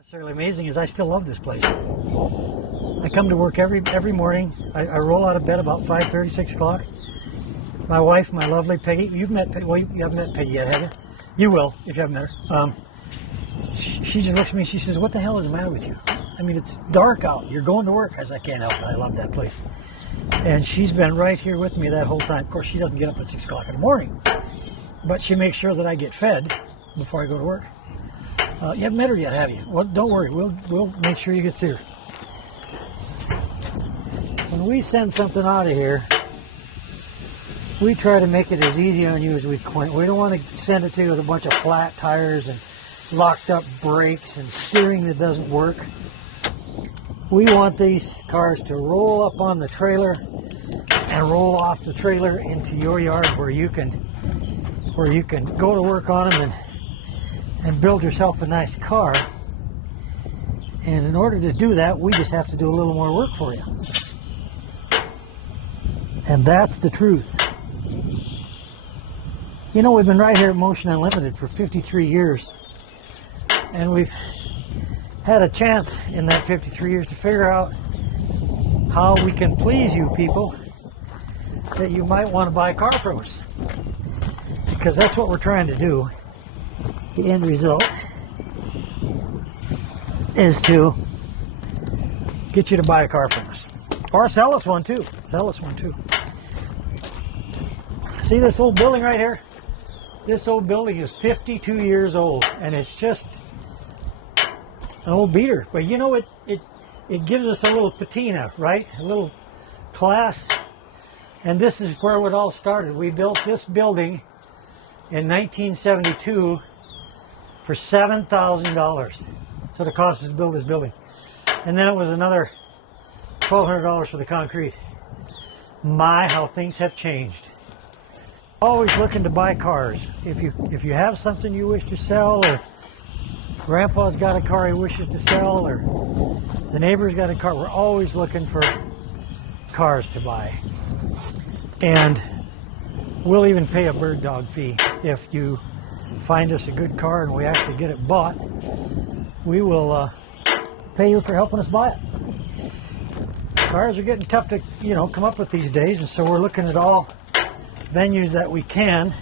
Necessarily amazing is I still love this place. I come to work every morning. I roll out of bed about 5:30, 6 o'clock. My wife, my lovely Peggy, you've met Peggy. Well, you haven't met Peggy yet, have you? You will if you haven't met her. She just looks at me and she says, "What the hell is the matter with you? I mean, it's dark out. You're going to work." I said, "I can't help it. I love that place." And she's been right here with me that whole time. Of course, she doesn't get up at 6 o'clock in the morning, but she makes sure that I get fed before I go to work. You haven't met her yet, have you? Well, don't worry. We'll make sure you get to her. When we send something out of here, we try to make it as easy on you as we can. We don't want to send it to you with a bunch of flat tires and locked up brakes and steering that doesn't work. We want these cars to roll up on the trailer and roll off the trailer into your yard where you can go to work on them and build yourself a nice car. And in order to do that, we just have to do a little more work for you. And that's the truth. You know, we've been right here at Motion Unlimited for 53 years. And we've had a chance in that 53 years to figure out how we can please you people that you might want to buy a car from us. Because that's what we're trying to do. The end result is to get you to buy a car from us. Or sell us one too. Sell us one too. See this old building right here? This old building is 52 years old, and it's just an old beater. But you know, it gives us a little patina, right? A little class. And this is where it all started. We built this building in 1972 for $7,000. So the cost is to build this building. And then it was another $1,200 for the concrete. My, how things have changed. Always looking to buy cars. If you have something you wish to sell, or Grandpa's got a car he wishes to sell, or the neighbor's got a car, we're always looking for cars to buy. And we'll even pay a bird dog fee if you find us a good car and we actually get it bought. We will pay you for helping us buy it. Cars are getting tough to come up with these days, and so we're looking at all venues that we can